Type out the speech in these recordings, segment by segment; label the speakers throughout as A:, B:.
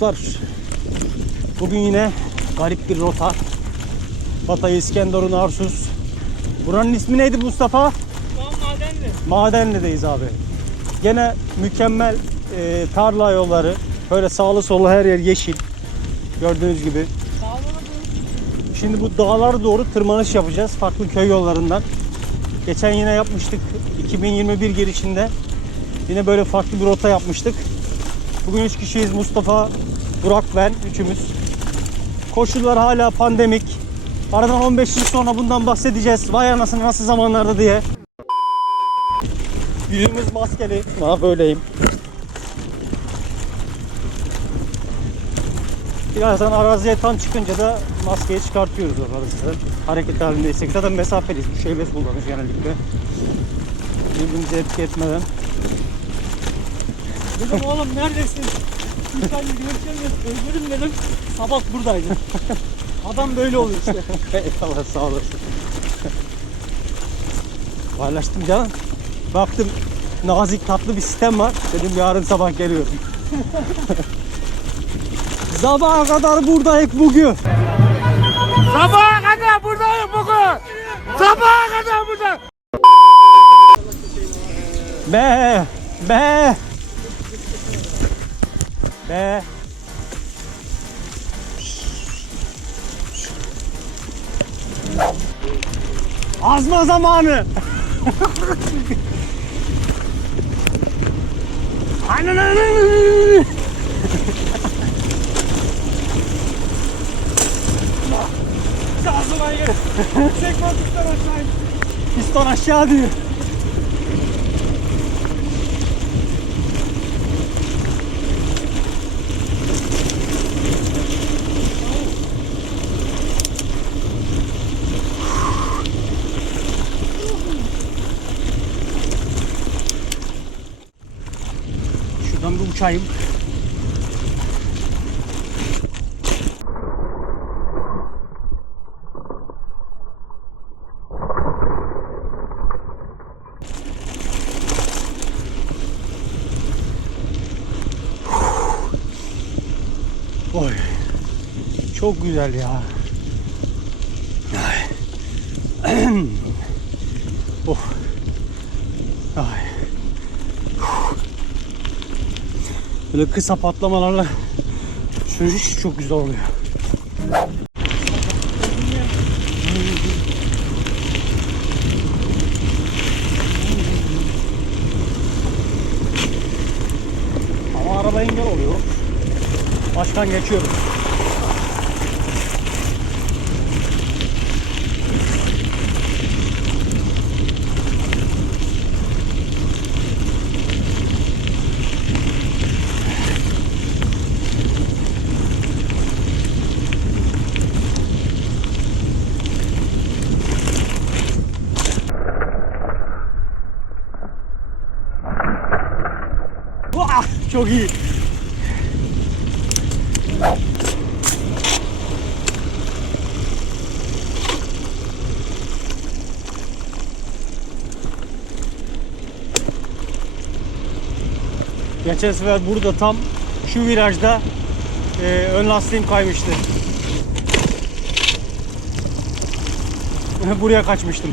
A: dostlar. Bugün yine garip bir rota. Batay İskenderun Arsuz. Buranın ismi neydi Mustafa?
B: Madenli.
A: Madenli'deyiz abi. Gene mükemmel e, tarla yolları. Böyle sağlı sollu her yer yeşil. Gördüğünüz gibi. Şimdi bu dağlara doğru tırmanış yapacağız. Farklı köy yollarından. Geçen yine yapmıştık. 2021 girişinde. Yine böyle farklı bir rota yapmıştık. Bugün 3 kişiyiz. Mustafa, Burak, ben. Üçümüz. Koşullar hala pandemik. Aradan 15 yıl sonra bundan bahsedeceğiz. Vay anasını nasıl zamanlarda diye. Yüzümüz maskeli. Ha böyleyim. Birazdan araziye tam çıkınca da maskeyi çıkartıyoruz arasında. Hareket halindeysek zaten mesafeliyiz. Bu şeyle kullanıyoruz genellikle. Birbirimizi etki etmeden.
B: Dedim oğlum neredesin? Bir tane görüşemiyoruz. Özürüm dedim. Sabah buradaydı. Adam böyle oluyor işte.
A: Eyvallah sağ olasın. Paylaştım canım. Baktım nazik tatlı bir sistem var. Dedim yarın sabah geliyorum. Sabaha kadar buradayız bugün.
C: Sabaha kadar buradayım bugün. Sabaha kadar burada.
A: Be be be. Azma zamanı. Aynen.
B: Ağzıma ye. Çek bakışlar aşağı.
A: Piston aşağı diyor. Uçayım. Oy. Çok güzel ya. Ay. oh. Ay. Böyle kısa patlamalarla sürüş çok güzel oluyor. Ama araba engel oluyor. Baştan geçiyorum. Çok iyi. Geçen sefer burada tam şu virajda e, ön lastiğim kaymıştı. Buraya kaçmıştım.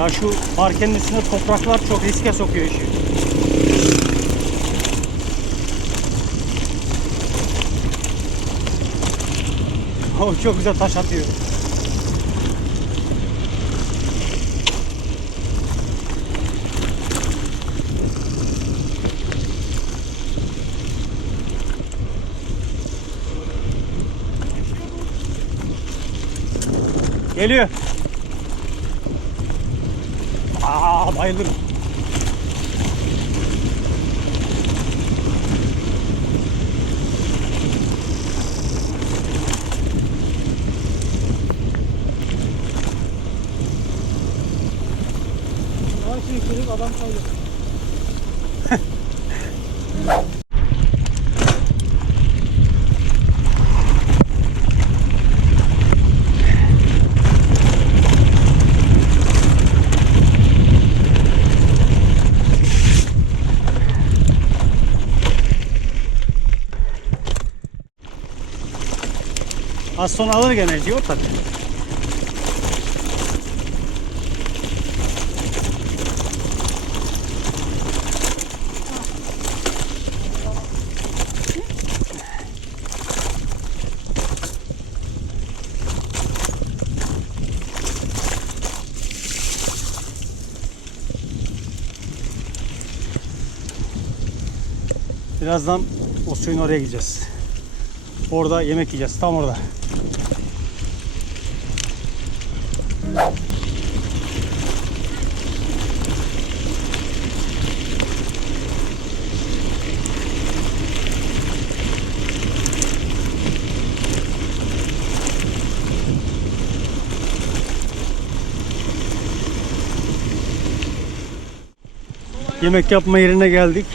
A: Ya şu parkenin üstünde topraklar çok riske sokuyor işi. O çok güzel taş atıyor. Geliyor. Aa bayılırım.
B: Yavaş yürüyüp adam kayıyor.
A: Az sonra alır gene o tabii. Birazdan o suyun oraya gideceğiz. Orada yemek yiyeceğiz. Tam orada. Yemek yapma yerine geldik.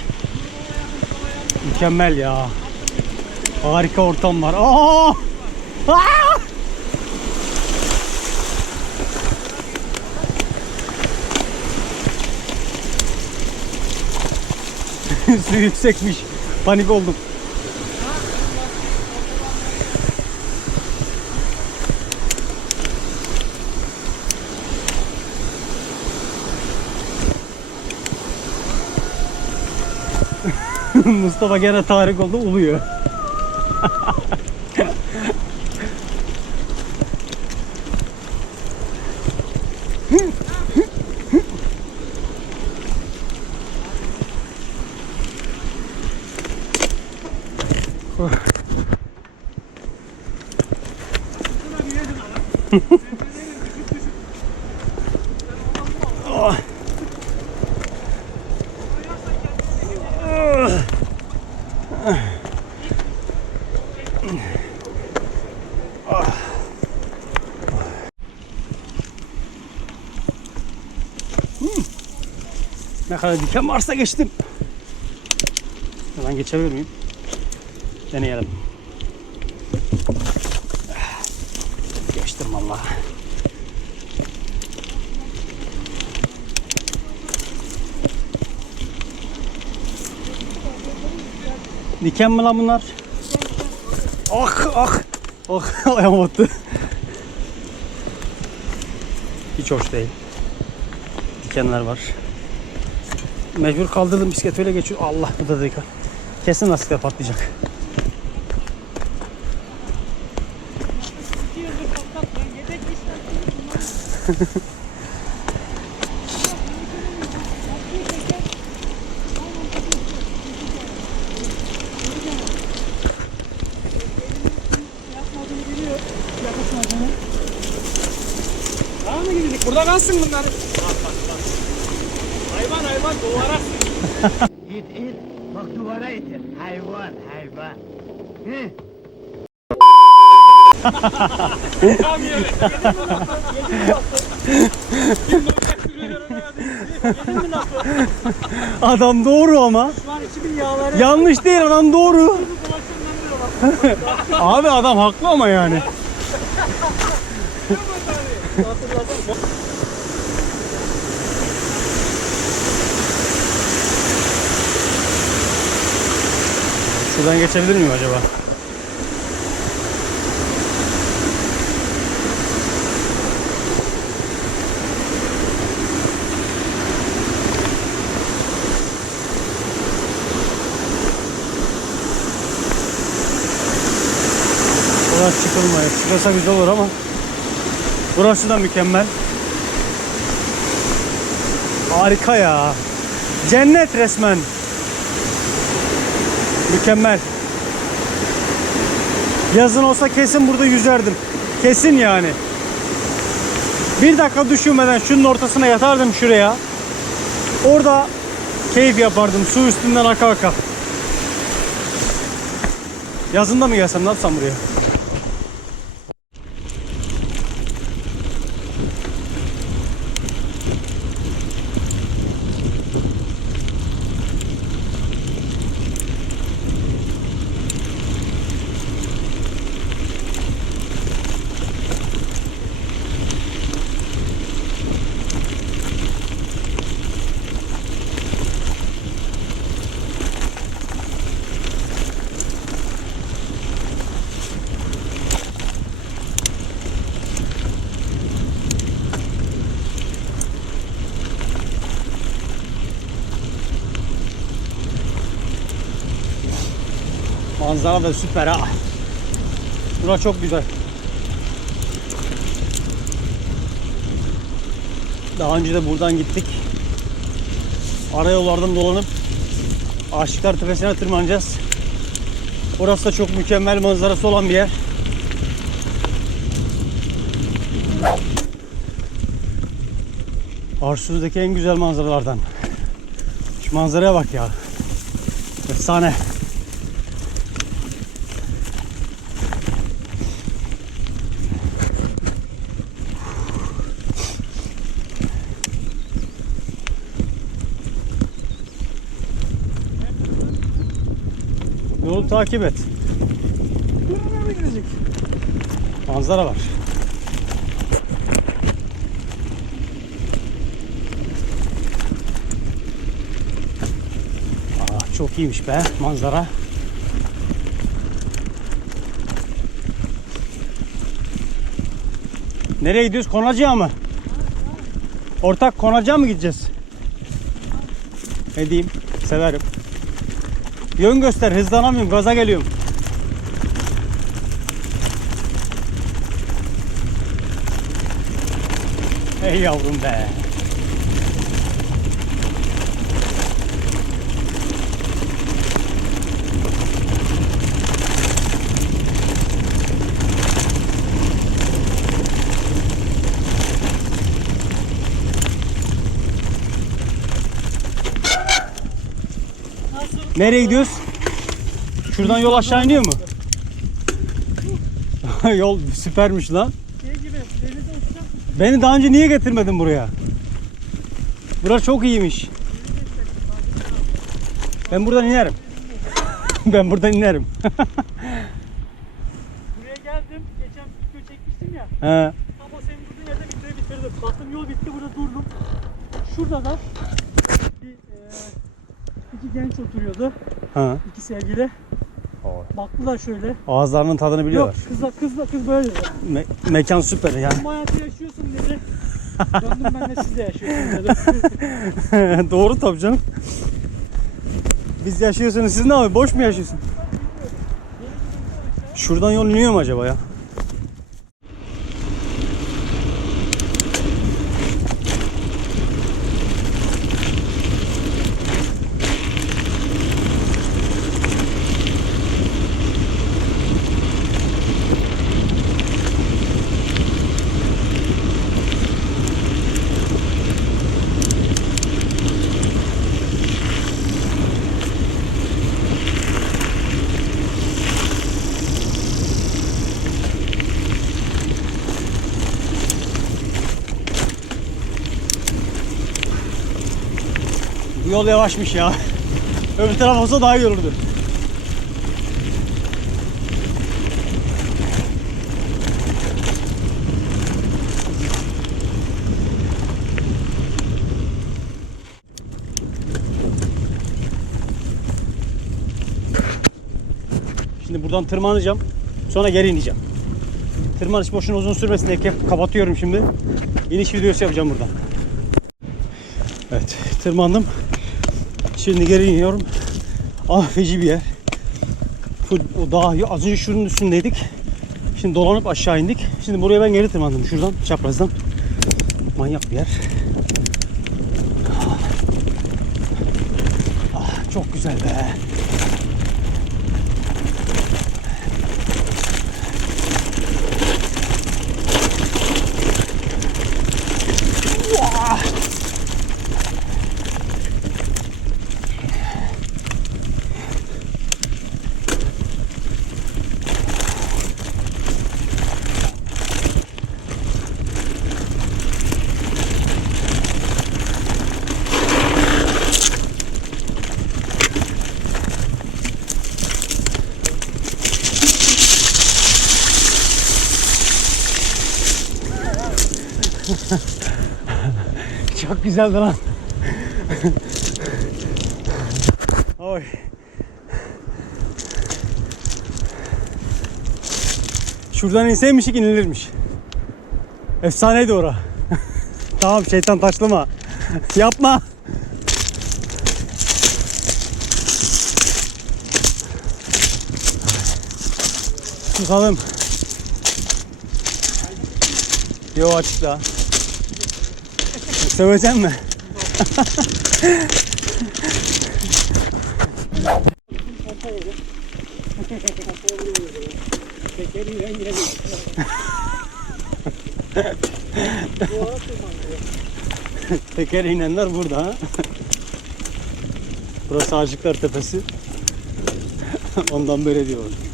A: Mükemmel ya. Harika ortam var. Aa! Aa! Su yüksekmiş. Panik oldum. Mustafa gene Tarık oldu uluyor. Hmm. Kadar diken varsa geçtim. Hemen geçebilir miyim? Deneyelim. Geçtim valla. Diken mi lan bunlar? Ah ah. Ah ayağım battı. Hiç hoş değil. Dikenler var. Mecbur kaldırdım bisiklet öyle geçiyor. Allah bu da dakika. Kesin lastikler patlayacak.
B: Burada kalsın bunlar. Bak bak bak. Hayvan hayvan duvara
C: İt it. Bak duvara itir. Hayvan hayvan. Hı?
B: Mi lafı?
A: Adam doğru ama.
B: Şu an 2000 yağları.
A: Yanlış değil adam doğru. Abi adam haklı ama yani. Şuradan geçebilir miyim acaba? Burası çıkılmıyor. Çıkasa güzel olur ama burası da mükemmel. Harika ya. Cennet resmen. Mükemmel. Yazın olsa kesin burada yüzerdim. Kesin yani. Bir dakika düşünmeden şunun ortasına yatardım şuraya. Orada keyif yapardım su üstünden aka aka. Yazında mı gelsem ne yapsam buraya? Manzara da süper ha. Bura çok güzel. Daha önce de buradan gittik. Ara yollardan dolanıp Aşıklar Tepesi'ne tırmanacağız. Orası da çok mükemmel manzarası olan bir yer. Arsuz'daki en güzel manzaralardan. Şu manzaraya bak ya. Efsane. Takip et.
B: Buraya mı girecek?
A: Manzara var. Aa, çok iyiymiş be manzara. Nereye gidiyoruz? Konacığa mı? Ortak Konacığa mı gideceğiz? Ne diyeyim? Severim. Yön göster. Hızlanamıyorum. Gaza geliyorum. Ey yavrum be. Nereye gidiyoruz? Şuradan yol aşağı iniyor mu? yol süpermiş lan.
B: Şey gibi.
A: Beni daha önce niye getirmedin buraya? Burası çok iyiymiş. Ben buradan inerim. ben buradan inerim.
B: Buraya geldim. Geçen video çekmiştim ya.
A: He.
B: Ama senin durduğun yerde videoyu bitirdim. Baktım yol bitti burada durdum. Şurada da bir, e, iki genç oturuyordu.
A: Ha.
B: iki sevgili. Baktılar şöyle.
A: Ağızlarının tadını biliyorlar.
B: Yok kızla kızla kız böyle dedi.
A: Me- mekan süper yani.
B: Bu hayatı yaşıyorsun dedi. Döndüm ben de siz de yaşıyorsunuz dedim.
A: Doğru tabii canım. Biz yaşıyorsunuz siz ne abi boş mu yaşıyorsun? Şuradan yol iniyor mu acaba ya? Yol yavaşmış ya. Öbür taraf olsa daha iyi olurdu. Şimdi buradan tırmanacağım. Sonra geri ineceğim. Tırmanış boşuna uzun sürmesin diye kap- kapatıyorum şimdi. İniş videosu yapacağım buradan. Evet tırmandım. Şimdi geri iniyorum. Ah feci bir yer. O dağ az önce şunun üstündeydik. Şimdi dolanıp aşağı indik. Şimdi buraya ben geri tırmandım şuradan çaprazdan. Manyak bir yer. Ah, çok güzel be. Çok güzeldi lan. Oy. Şuradan inseymişik inilirmiş. Efsaneydi ora. tamam şeytan taşlama. Yapma. Susalım. Yo açık daha. Mi? Teker inenler burada ha. Burası Ağacıklar Tepesi. Ondan böyle diyorlar.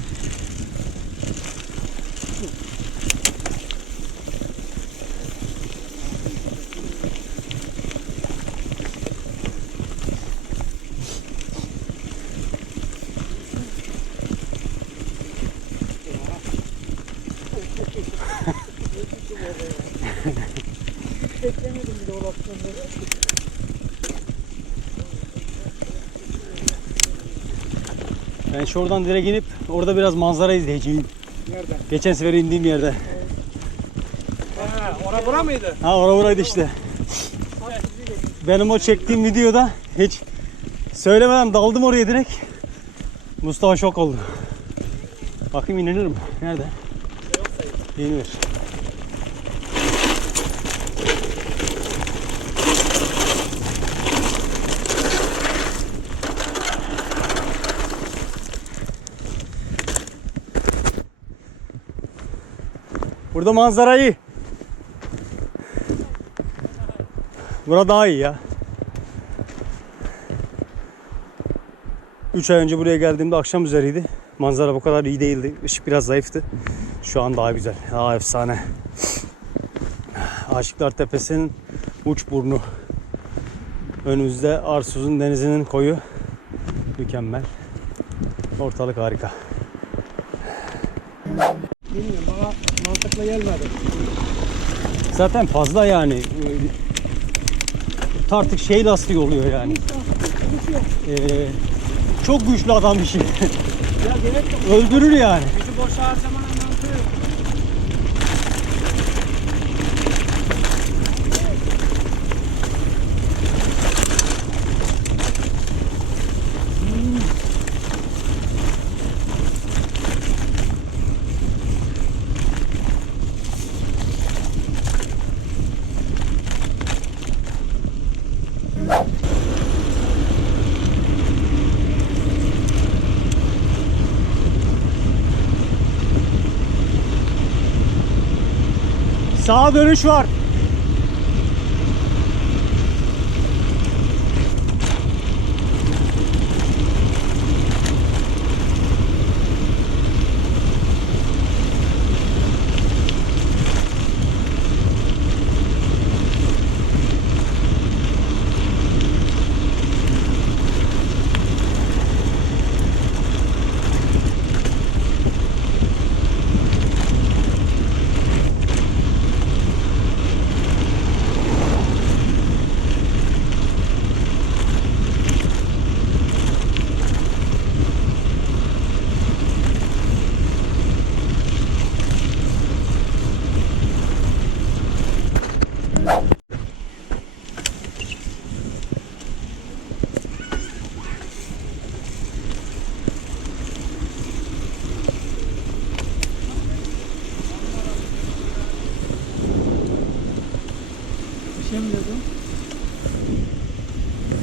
A: Ben şuradan direkt inip orada biraz manzara izleyeceğim.
B: Nerede?
A: Geçen sefer indiğim yerde.
B: Ha, ora bura mıydı?
A: Ha ora buraydı işte. Benim o çektiğim videoda hiç söylemeden daldım oraya direkt. Mustafa şok oldu. Bakayım inilir mi? Nerede? İnilir. Burada manzara iyi. Bura daha iyi ya. 3 ay önce buraya geldiğimde akşam üzeriydi. Manzara bu kadar iyi değildi. Işık biraz zayıftı. Şu an daha güzel. Daha efsane. Aşıklar Tepesi'nin uç burnu. Önümüzde Arsuz'un denizinin koyu. Mükemmel. Ortalık harika.
B: Bilmiyorum bana mantıklı gelmedi.
A: Zaten fazla yani. Tartık şey lastiği oluyor yani. Ee, çok güçlü adam işi.
B: Ya gerek yok.
A: Öldürür yani.
B: Bizi boş harcamanın
A: Sağa dönüş var.
B: Şey mi dedin?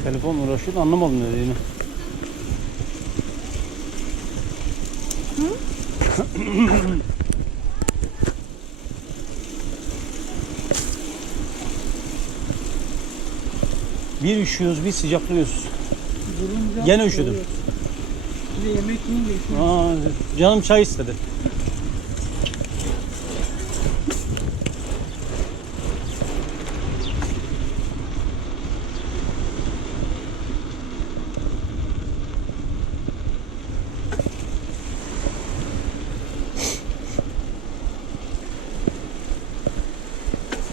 A: Telefon uğraşıyor da anlamadım dediğini. Bir üşüyoruz, bir sıcaklıyoruz.
B: Durunca
A: Gene üşüdüm.
B: Bir de yemek yiyince üşüyor.
A: Aa, canım çay istedi.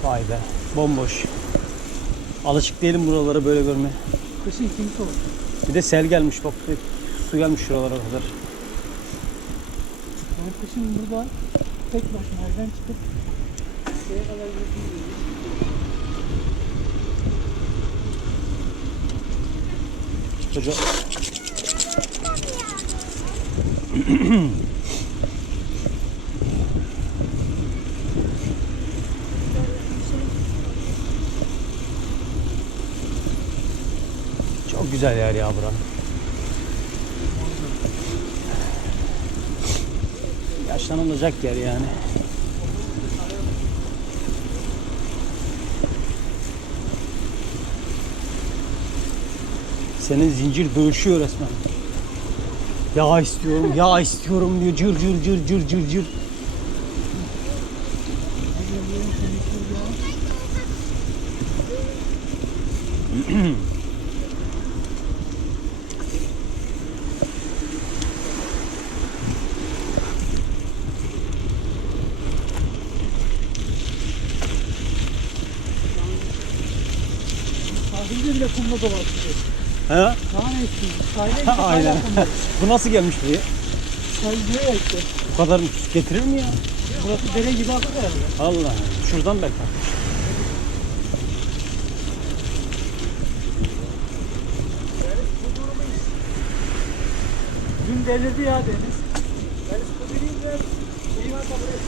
A: Vay be. Bomboş. Alışık değilim buraları böyle görmeye.
B: Kışın kimse olur.
A: Bir de sel gelmiş bak. Su gelmiş şuralara kadar.
B: Yani kışın burada tek başına evden çıkıp şeye kadar gidiyorsun.
A: Hoca. güzel yer ya buranın. Yaşlanılacak yer yani. Senin zincir dövüşüyor resmen. Yağ istiyorum, yağ istiyorum diyor. Cır cır cır cır cır cır.
B: Sahilde bile kumla dolaşıyor.
A: He?
B: Daha ne
A: Aynen. Bu nasıl gelmiş buraya?
B: Sahil diyor ya işte.
A: Bu kadar getirir mi ya?
B: Burası dere gibi akıyor herhalde.
A: Allah. Şuradan belki.
B: Dün delirdi ya deniz. Deniz bu biriyim de iyi var da buraya.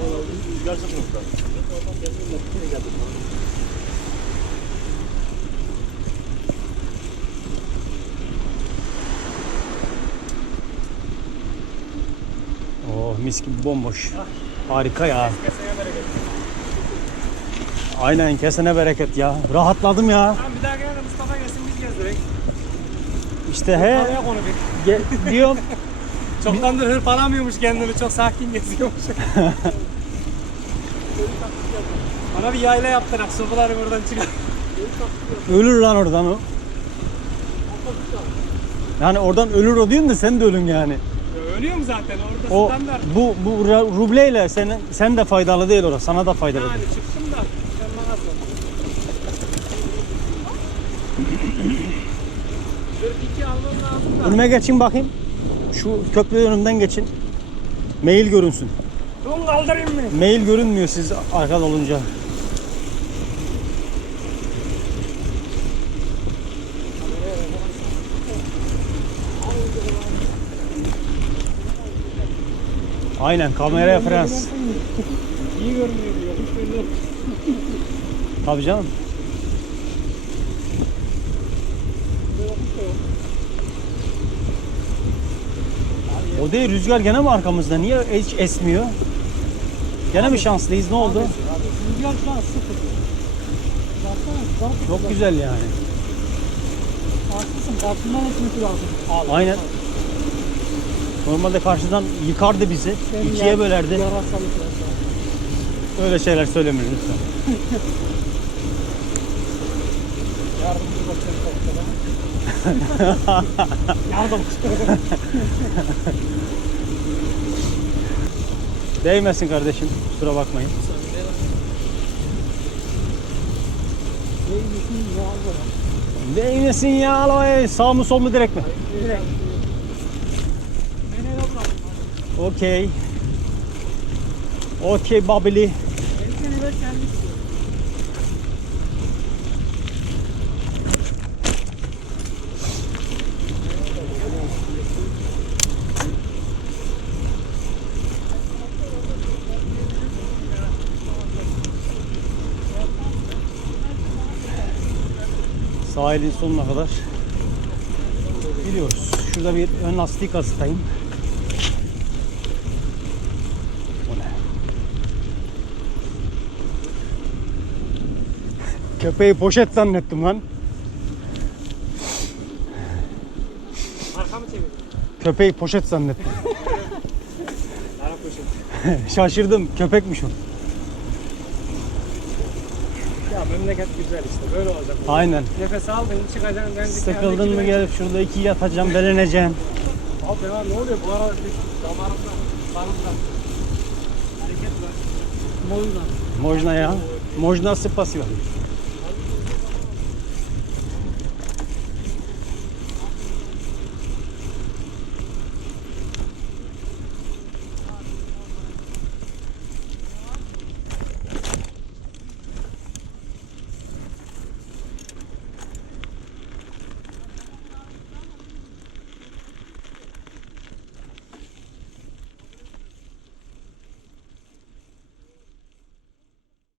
A: Oh mis gibi bomboş. Harika ya. Aynen kesene bereket ya. Rahatladım ya.
B: Tamam bir daha gel Mustafa gelsin biz gezdirek.
A: İşte he. Ge- diyorum.
B: Çoktandır hırpalamıyormuş kendini çok sakin geziyormuş. Bana bir yayla yaptırak sobaları buradan çıkar.
A: Ölür lan oradan o. Yani oradan ölür o diyorsun da sen de ölün yani.
B: Ölüyor mu zaten orada
A: O
B: standart.
A: bu bu ra- rubleyle senin sen de faydalı değil orası. Sana da faydalı
B: Yani
A: değil.
B: çıktım da sen sor. Dur iki almam lazım da.
A: Önüme geçin bakayım. Şu köprü önünden geçin. Mail görünsün.
B: Dur kaldırayım mı?
A: Mail görünmüyor siz arkada olunca. Aynen kameraya frens.
B: İyi görünüyor diyor.
A: Tabii canım. O değil rüzgar gene mi arkamızda? Niye hiç esmiyor? Gene mi şanslıyız? Ne oldu?
B: Rüzgar şu an sıfır. Baksana çok,
A: güzel yani.
B: Haklısın. Karşından etmesi lazım.
A: Aynen. Normalde karşıdan yıkardı bizi.
B: Sen
A: ikiye
B: ya-
A: bölerdi. Öyle şeyler söylemeyin lütfen.
B: Yardımcı bakıyorum. Yardımcı.
A: Değmesin kardeşim. Kusura bakmayın. Değmesin ya. alay. Sağ mı sol mu direkt mi?
B: Direkt.
A: Okey. Okey babili. Sahilin sonuna kadar gidiyoruz. Şurada bir ön lastik asıtayım. Köpeği poşet zannettim lan.
B: Arkamı çevir.
A: Köpeği poşet zannettim.
B: Ara koşun.
A: Şaşırdım. Köpekmiş o.
B: Ya memleket güzel işte böyle olacak.
A: Aynen.
B: Nefes aldın çıkacaksın. Ben
A: Sıkıldın mı gelip şurada iki yatacağım, beleneceğim.
B: Abi ya ne oluyor bu arada damarımda, kanımda hareket var. Można.
A: Można ja? Można sypać.